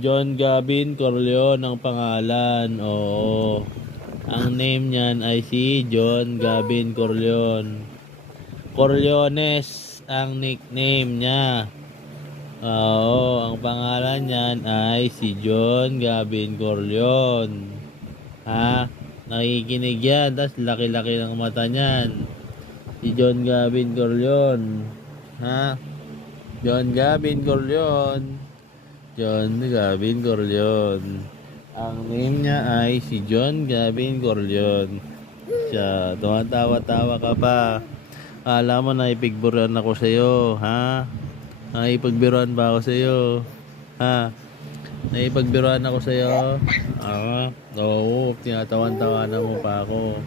John Gavin Corleone ang pangalan. Oo. Ang name niyan ay si John Gavin Corleone. Corleones ang nickname niya. Oo, ang pangalan niyan ay si John Gavin Corleone. Ha? Nakikinig yan, tas laki-laki ng mata niyan. Si John Gavin Corleone. Ha? John Gavin Corleone. John Gavin Corleone. Ang name niya ay si John Gavin Corleone. Siya, tuwang-tawa-tawa ka pa. Alam mo na ipigburan ako sa'yo, ha? Naipagbiruan ba ako sa'yo? Ha? Naipagbiruan ako sa'yo? Oo, tinatawan-tawanan mo pa ako.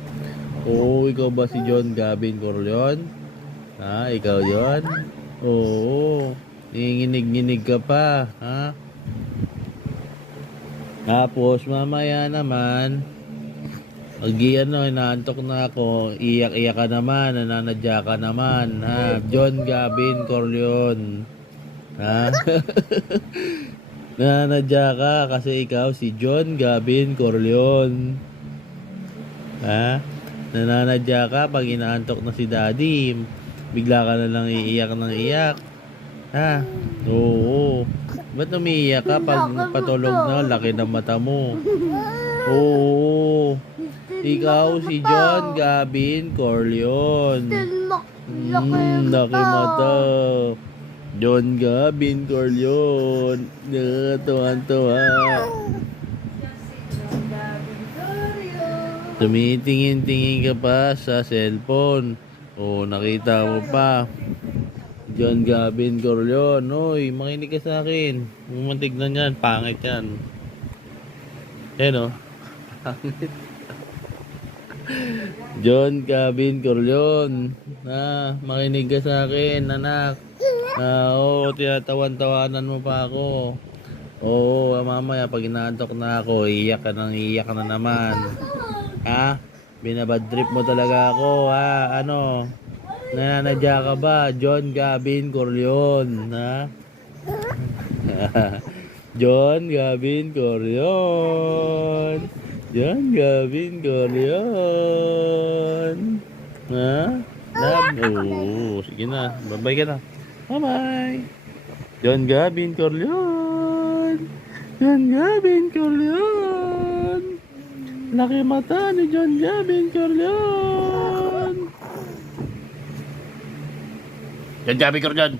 Oo, ikaw ba si John Gavin Corleone? Ha? Ikaw yon? Oo. Nanginginig-nginig ka pa, ha? Tapos mamaya naman, pag inaantok na ako, iyak-iyak ka naman, nananadya ka naman, ha? John Gavin Corleone. Ha? Nananadya ka kasi ikaw si John Gavin Corleone. Ha? Nananadya ka pag inaantok na si Daddy. Bigla ka na lang iiyak ng iyak. Ha? Oo. Ba't umiiyak ka pag patulog na? Laki ng mata mo. Oo. Ikaw si John Gavin Corleone. Laki mata. John Gavin Corleone. Tuwan-tuwa. Tumitingin-tingin ka pa sa cellphone. Oo, nakita mo pa. John Gavin Corleone. Oy, makinig ka sa akin. Huwag mong tignan yan. Pangit yan. Ayan o. Pangit. John Gavin Corleone. Makinig ka sa akin, anak. Oo, tinatawan-tawanan mo pa ako. Oo, mamaya pag inaantok na ako, iiyak ka na naman. Ha? Binabad trip mo talaga ako, ha? Ano? Nananadya ka ba? John Gavin Corleone, ha? John Gavin Corleone. John Gavin Corleone. Ha? Oo, sige na. Bye-bye ka na. Bye-bye. John Gavin Corleone. John Gavin Corleone. Laki mata ni John Gavin Corleone. John Gavin Corleone.